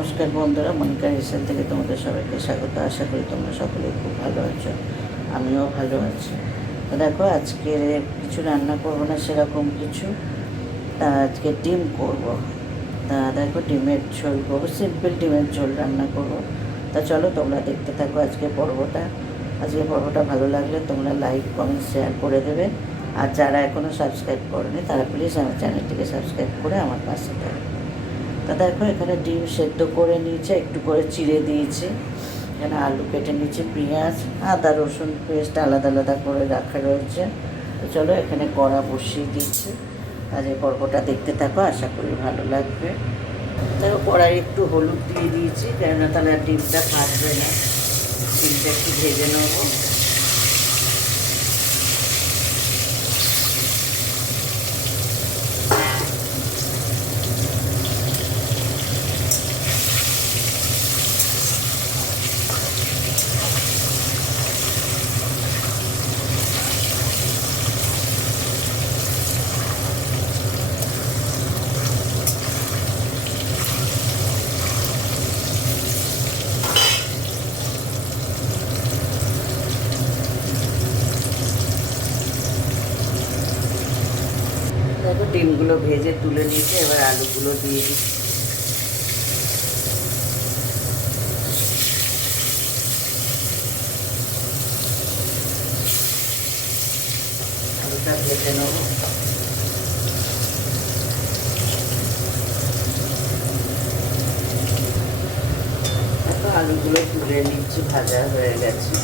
নমস্কার বন্ধুরা, মনিকার হেসেল থেকে তোমাদের সবাইকে স্বাগত। আশা করি তোমরা সকলে খুব ভালো আছো, আমিও ভালো আছি। তো দেখো, আজকে কিছু রান্না করবো না সেরকম কিছু, তা আজকে ডিম করব। তা দেখো, ডিমের ঝোল করবো, সিম্পল ডিমের ঝোল রান্না করব। তা চলো তোমরা দেখতে থাকো আজকে পর্বটা ভালো লাগলে তোমরা লাইক, কমেন্ট, শেয়ার করে দেবে। আর যারা এখনও সাবস্ক্রাইব করেনি তারা প্লিজ আমার চ্যানেলটিকে সাবস্ক্রাইব করে আমার পাশে থাকবে। তা দেখো, এখানে ডিম সেদ্ধ করে নিয়েছে, একটু করে চিড়ে দিয়েছি। এখানে আলু কেটে নিয়েছি, পেঁয়াজ, আদা রসুন পেস্ট আলাদা আলাদা করে রাখা রয়েছে। তো চলো এখানে কড়া বসিয়ে দিয়েছি। আর এই পর্বটা দেখতে থাকো, আশা করি ভালো লাগবে। দেখো, কড়াই একটু হলুদ দিয়ে দিয়েছি, কেননা তাহলে আর ডিমটা ফাটবে না। ডিমটা একটু ভেজে নেবো। দেখো, ডিমগুলো ভেজে তুলে নিয়েছি, এবার আলুগুলো দিয়ে দিচ্ছি। আলুটা ভেজে নেব। দেখো, আলুগুলো তুলে নিচ্ছি, ভাজা হয়ে গেছে।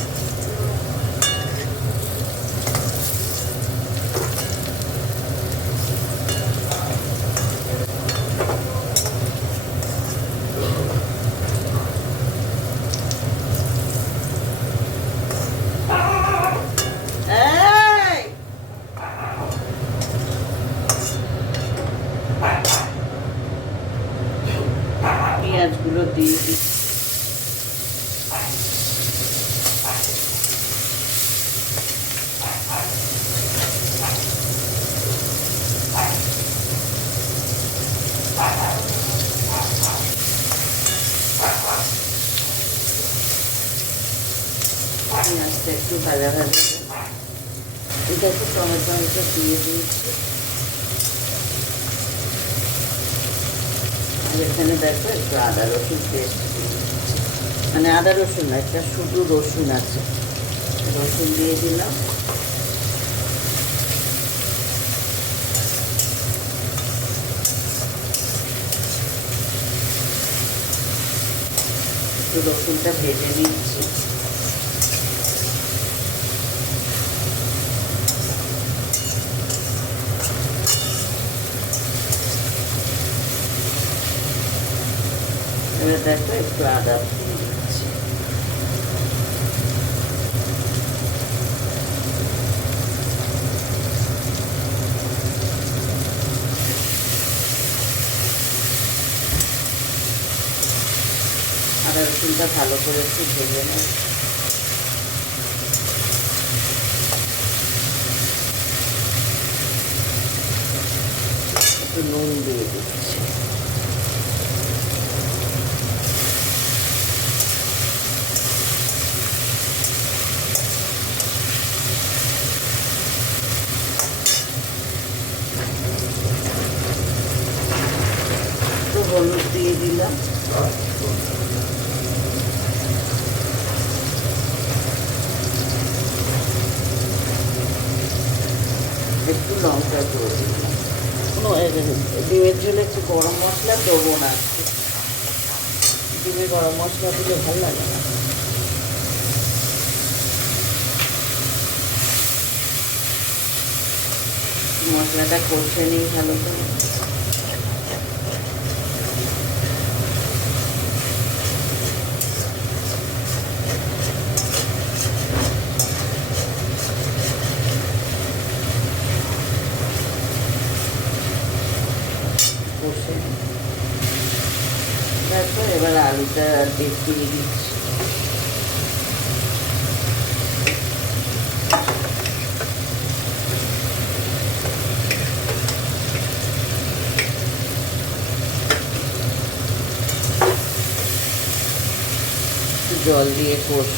পেঁয়াজগুলো দিয়ে দিচ্ছি। পেঁয়াজটা একটু ভাজা ভাজা, এটা একটু টমেটো দিয়ে দিয়েছি। আর এখানে দেখো, একটু আদা রসুন পেস্ট দিয়ে দিচ্ছি। মানে আদা রসুন না, একটা শুধু রসুন আছে, রসুন দিয়ে দিলাম। একটু রসুনটা ভেজে নিচ্ছি। এবার দেখো, একটু আদা দিয়ে দিচ্ছি। আদা রসুনটা ভালো করে একটু ভেজে নেব। একটু নুন দিয়ে দিচ্ছি। একটু হলুদ দিয়ে দিলাম। একটু লঙ্কা গুঁড়ো দিলাম। ডিমের জন্য একটু গরম মশলা দেবো না, ডিমে গরম মশলা দিলে ভালো লাগে না। মশলাটা কষে নিই ভালো করে। দেখো, এবার আলুটা দিয়ে দিচ্ছি। জল দিয়ে কষ।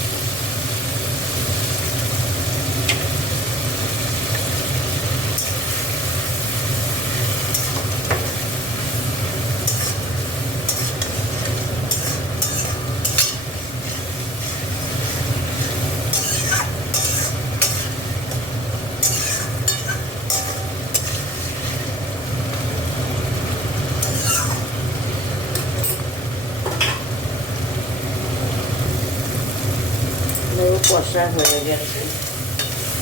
কষা হয়ে গেছে,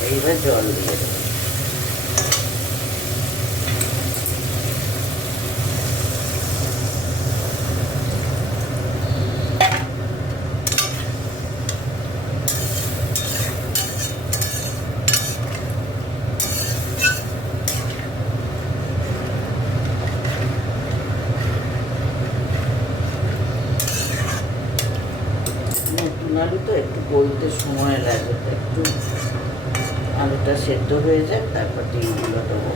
এইবার জল দিয়ে দেবো। নতুন আলু তো একটু গলতে সময় লাগে, একটু আলুটা সেদ্ধ হয়ে যায়, তারপর ডিমগুলো দেবো।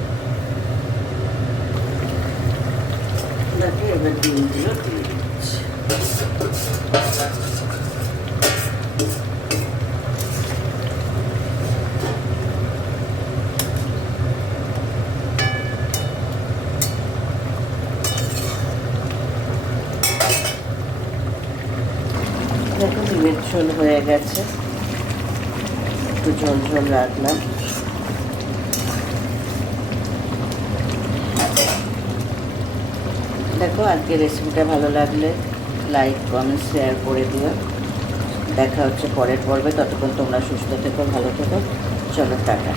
দেখো এবার ডিমগুলো দিয়ে দিচ্ছি। দেখো ডিমের ঝোল হয়ে গেছে, একটু ঝোল ঝোল রাখলাম। দেখো আজকে রেসিপিটা ভালো লাগলে লাইক কমেন্ট শেয়ার করে দিও। দেখা হচ্ছে পরের পর্বে, ততক্ষণ তোমরা সুস্থ থেকো, ভালো থেকো। চলো টাটা।